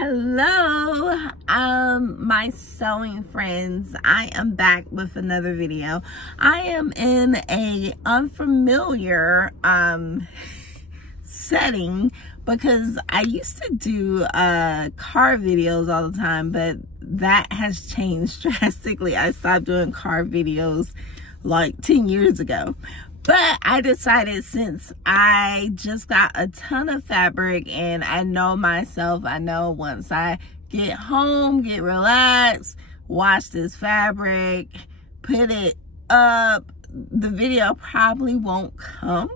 Hello, my sewing friends. I am back with another video. I am in a unfamiliar setting because I used to do car videos all the time, but that has changed drastically. I stopped doing car videos like 10 years ago. But I decided, since I just got a ton of fabric and I know myself, I know once I get home, get relaxed, wash this fabric, put it up, the video probably won't come.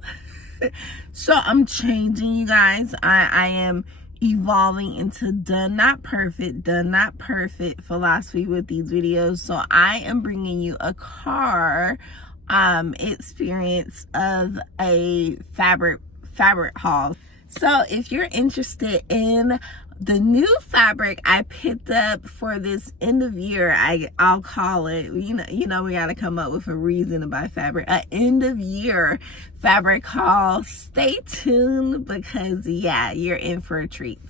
So I'm changing, you guys. I am evolving into done not perfect philosophy with these videos. So I am bringing you a car experience of a fabric haul. So if you're interested in the new fabric I picked up for this end of year, I'll call it, you know we got to come up with a reason to buy fabric, an end of year fabric haul. Stay tuned, because yeah, you're in for a treat.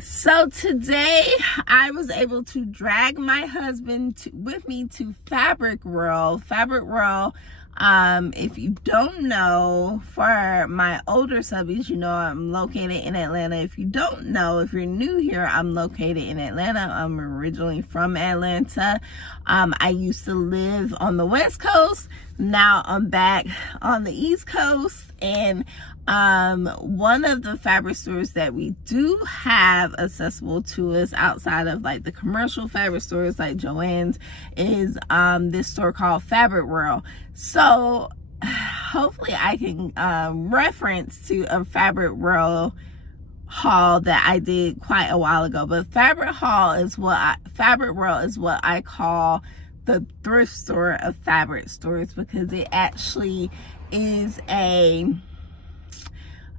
So today I was able to drag my husband with me to Fabric World. If you don't know, for my older subbies, you know I'm located in Atlanta. If you don't know, if you're new here, I'm located in Atlanta. I'm originally from Atlanta. I used to live on the West Coast. Now I'm back on the East Coast, and one of the fabric stores that we do have accessible to us outside of like the commercial fabric stores like Joann's is this store called Fabric World. So hopefully I can reference to a Fabric World haul that I did quite a while ago. But Fabric World is what I call the thrift store of fabric stores, because it actually is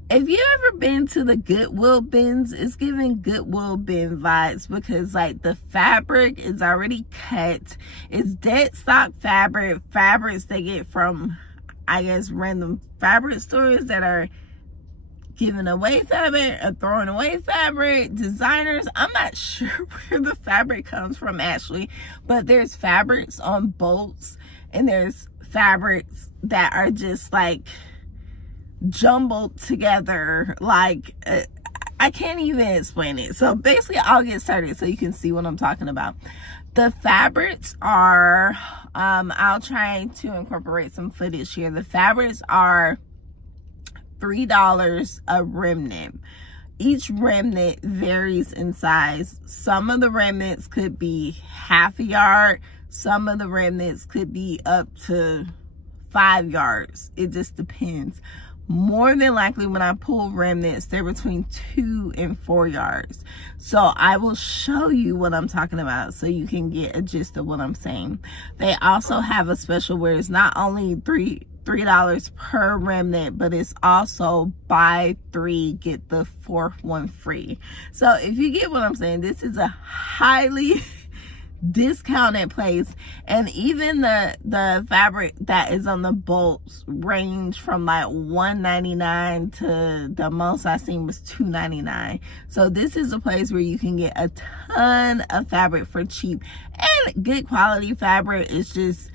if you ever been to the Goodwill bins, it's giving Goodwill bin vibes, because like the fabric is already cut. It's dead stock fabrics they get from, I guess, random fabric stores that are giving away fabric or throwing away fabric. Designers, I'm not sure where the fabric comes from actually, but there's fabrics on boats, and there's fabrics that are just like jumbled together, like I can't even explain it. So basically I'll get started so you can see what I'm talking about. The fabrics are I'll try to incorporate some footage here. The fabrics are $3 a remnant. Each remnant varies in size. Some of the remnants could be half a yard, some of the remnants could be up to 5 yards. It just depends. More than likely, when I pull remnants, they're between 2 and 4 yards. So I will show you what I'm talking about so you can get a gist of what I'm saying. They also have a special where it's not only $3 per remnant, but it's also buy 3 get the 4th one free. So if you get what I'm saying, this is a highly discounted place. And even the fabric that is on the bolts range from like $1.99 to the most I seen was $2.99. So this is a place where you can get a ton of fabric for cheap and good quality fabric. It's just,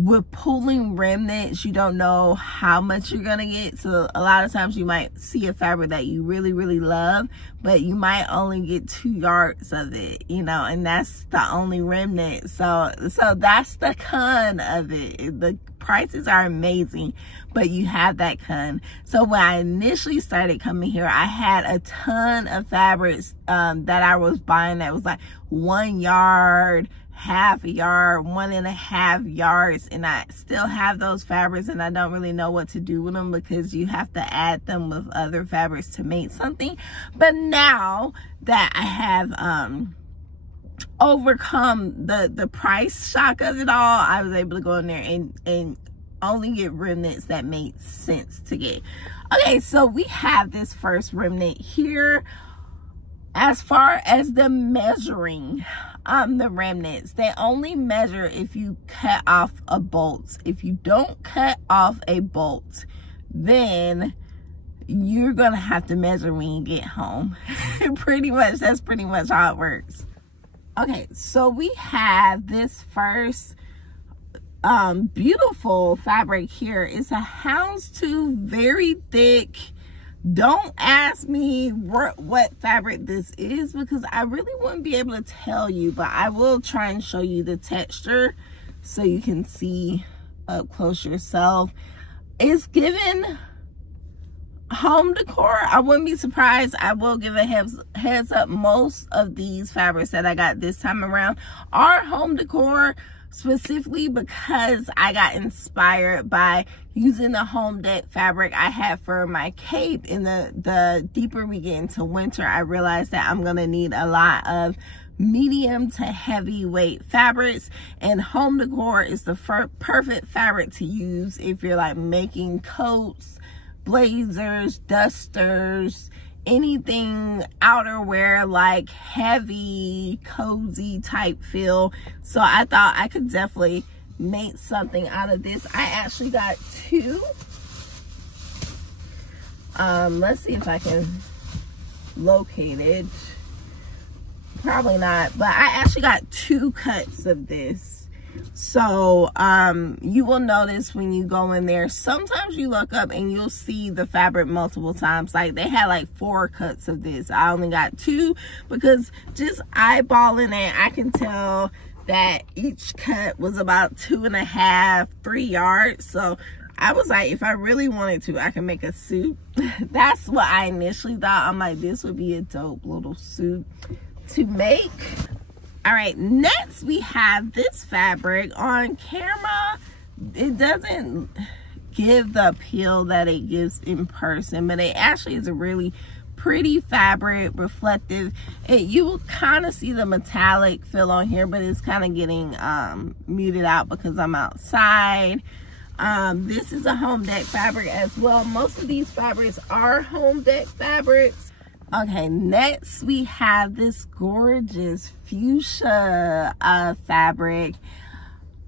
with pulling remnants, you don't know how much you're gonna get. So a lot of times you might see a fabric that you really love, but you might only get 2 yards of it, you know, and that's the only remnant. So that's the con of it. The prices are amazing, but you have that con. So when I initially started coming here, I had a ton of fabrics that I was buying that was like 1 yard, half a yard, 1.5 yards, and I still have those fabrics, and I don't really know what to do with them because you have to add them with other fabrics to make something. But now that I have overcome the price shock of it all, I was able to go in there and only get remnants that made sense to get. Okay, so we have this first remnant here. As far as the measuring, the remnants. They only measure if you cut off a bolt. If you don't cut off a bolt, then you're gonna have to measure when you get home. That's pretty much how it works. Okay, so we have this first beautiful fabric here. It's a houndstooth, very thick. Don't ask me what fabric this is, because I really wouldn't be able to tell you, but I will try and show you the texture so you can see up close yourself. It's given home decor. I wouldn't be surprised. I will give a heads up. Most of these fabrics that I got this time around are home decor, specifically because I got inspired by using the home deck fabric I had for my cape. In the deeper we get into winter, I realized that I'm gonna need a lot of medium to heavyweight fabrics, and home decor is the perfect fabric to use if you're like making coats, blazers, dusters, anything outerwear, like heavy, cozy type feel. So I thought I could definitely make something out of this. I actually got two. Let's see if I can locate it. Probably not, but I actually got two cuts of this. So you will notice when you go in there, sometimes you look up and you'll see the fabric multiple times. Like they had like 4 cuts of this. I only got 2 because just eyeballing it, I can tell that each cut was about 2.5, 3 yards. So I was like, if I really wanted to, I can make a suit. That's what I initially thought. I'm like, this would be a dope little suit to make. All right, next we have this fabric. On camera, it doesn't give the appeal that it gives in person, but it actually is a really pretty fabric, reflective. You will kind of see the metallic feel on here, but it's kind of getting muted out because I'm outside. This is a home deck fabric as well. Most of these fabrics are home deck fabrics. Okay, next we have this gorgeous fuchsia fabric.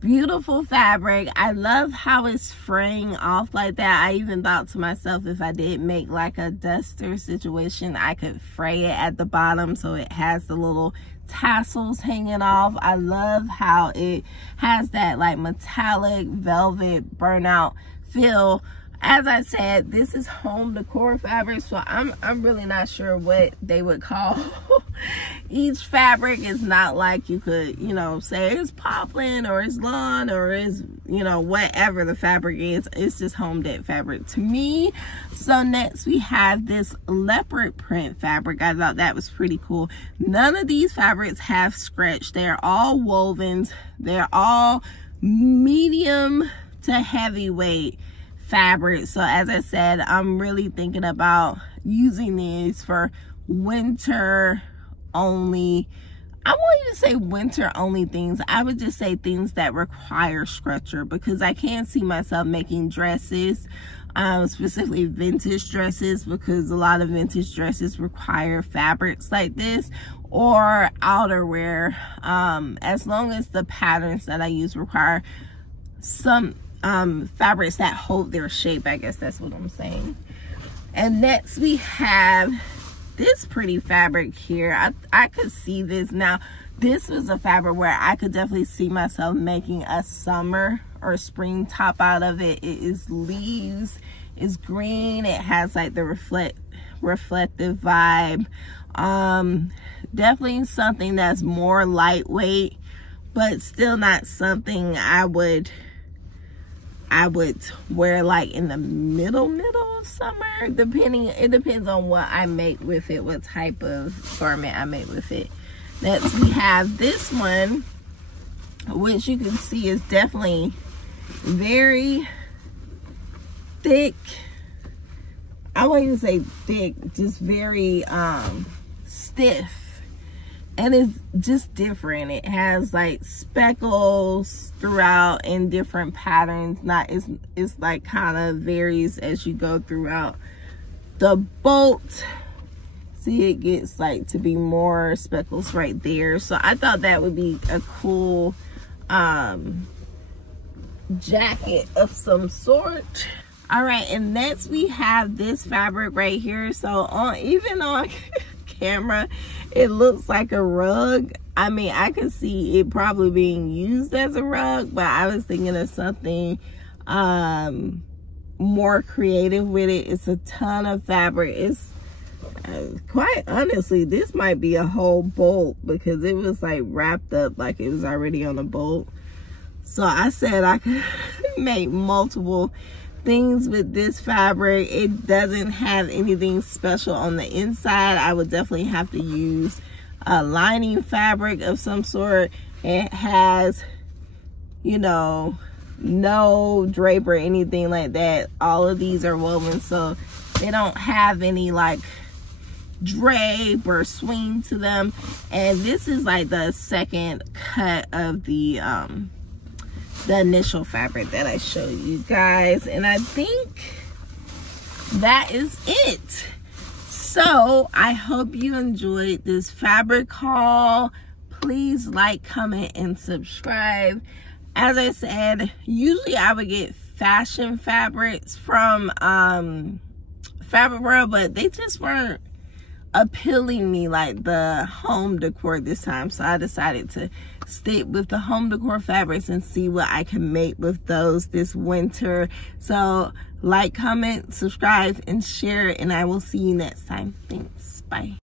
Beautiful fabric. I love how it's fraying off like that. I even thought to myself, if I did make like a duster situation, I could fray it at the bottom so it has the little tassels hanging off. I love how it has that like metallic velvet burnout feel. As I said, this is home decor fabric, so I'm really not sure what they would call each fabric. Is not like you could, you know, say it's poplin or it's lawn or it's, you know, whatever the fabric is. It's just home deck fabric to me. So next we have this leopard print fabric. I thought that was pretty cool. None of these fabrics have stretch. They're all wovens. They're all medium to heavyweight fabric. So as I said, I'm really thinking about using these for winter only. I won't even say winter only things. I would just say things that require stretcher, because I can't see myself making dresses, specifically vintage dresses, because a lot of vintage dresses require fabrics like this, or outerwear, as long as the patterns that I use require some fabrics that hold their shape. I guess that's what I'm saying. And next we have this pretty fabric here. I could see this. Now this was a fabric where I could definitely see myself making a summer or spring top out of it. It is leaves, it's green, it has like the reflective vibe. Definitely something that's more lightweight, but still not something I would wear like in the middle of summer. It depends on what I make with it, what type of garment I make with it. Next we have this one, which you can see is definitely very thick. I won't even say thick, just very stiff. And it's just different. It has like speckles throughout in different patterns. It's like kind of varies as you go throughout. The bolt, it's see it gets like to be more speckles right there. So I thought that would be a cool jacket of some sort. All right, and next we have this fabric right here. So even on camera, it looks like a rug. I mean, I could see it probably being used as a rug, but I was thinking of something more creative with it. It's a ton of fabric. It's quite honestly, this might be a whole bolt because it was like wrapped up like it was already on a bolt. So I said I could make multiple things with this fabric. It doesn't have anything special on the inside. I would definitely have to use a lining fabric of some sort. It has, you know, no drape or anything like that. All of these are woven, so they don't have any like drape or swing to them. And this is like the second cut of the initial fabric that I showed you guys, and I think that is it. So I hope you enjoyed this fabric haul. Please like, comment, and subscribe. As I said, usually I would get fashion fabrics from Fabric World, but they just weren't appealing me like the home decor this time. So I decided to stick with the home decor fabrics and see what I can make with those this winter. So like, comment, subscribe, and share, and I will see you next time. Thanks. Bye.